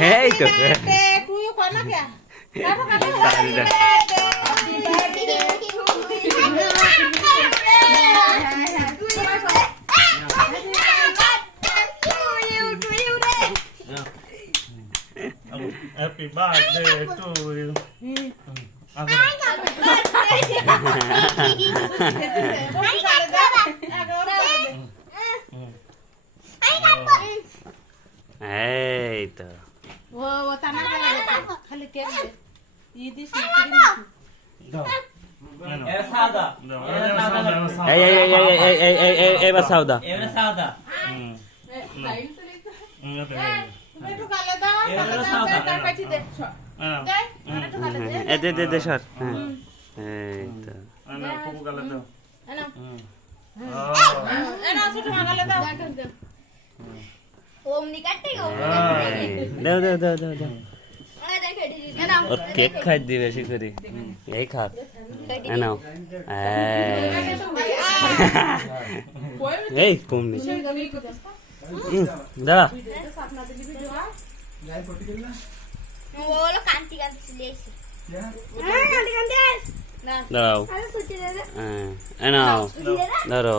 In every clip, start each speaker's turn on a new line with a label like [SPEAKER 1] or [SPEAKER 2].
[SPEAKER 1] হ্যাঁ তো Happy
[SPEAKER 2] birthday to you. Happy birthday.
[SPEAKER 1] এই তো
[SPEAKER 3] ও ও টানা খালি তেল ই দিস
[SPEAKER 2] দাও এই এই
[SPEAKER 1] এই এই
[SPEAKER 4] এ
[SPEAKER 3] দে দে দে
[SPEAKER 1] সর এই
[SPEAKER 2] অমনি কাটে দাও
[SPEAKER 3] দাও
[SPEAKER 1] দাও দাও দাও। কেক খাই দি বেশি করে। এই খা। নাও। এই কমনি দাদা দাও। দাও ধরো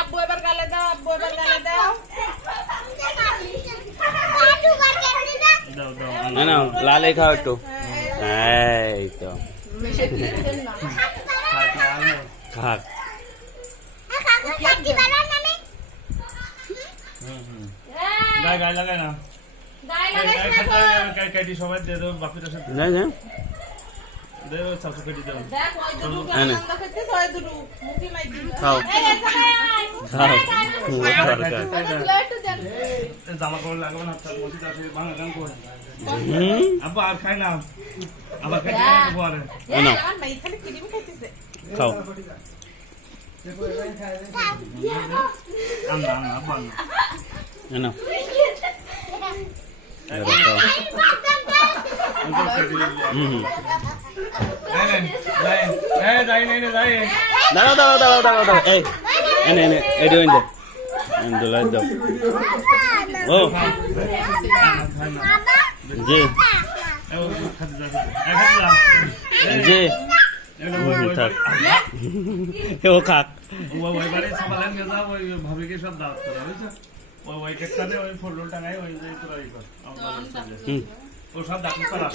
[SPEAKER 3] আব্বু এবার গালে দাও আব্বু এবার গালে দাও
[SPEAKER 1] না না। লালে খাও একটু এই তো। খাক
[SPEAKER 2] গায়ে গায়ে না গায়ে খাতে সবাই দিয়ে দেবো বাপিটার সাথে জামা কাপড় লাগাবো না ভাঙা গান করে আব্বা আর খাই না আবার
[SPEAKER 3] খাই পরে
[SPEAKER 1] খাও
[SPEAKER 2] আন্না আন্না আব্বা আন্না
[SPEAKER 1] হুম দাঁড়াও দাঁড়াও দাঁড়াও দাঁড়াও দাঁড়াও। এই এনে এনে এটি ওই যে দোলাই দাও। ও। জি। জি। ও
[SPEAKER 2] সব দাওয়াত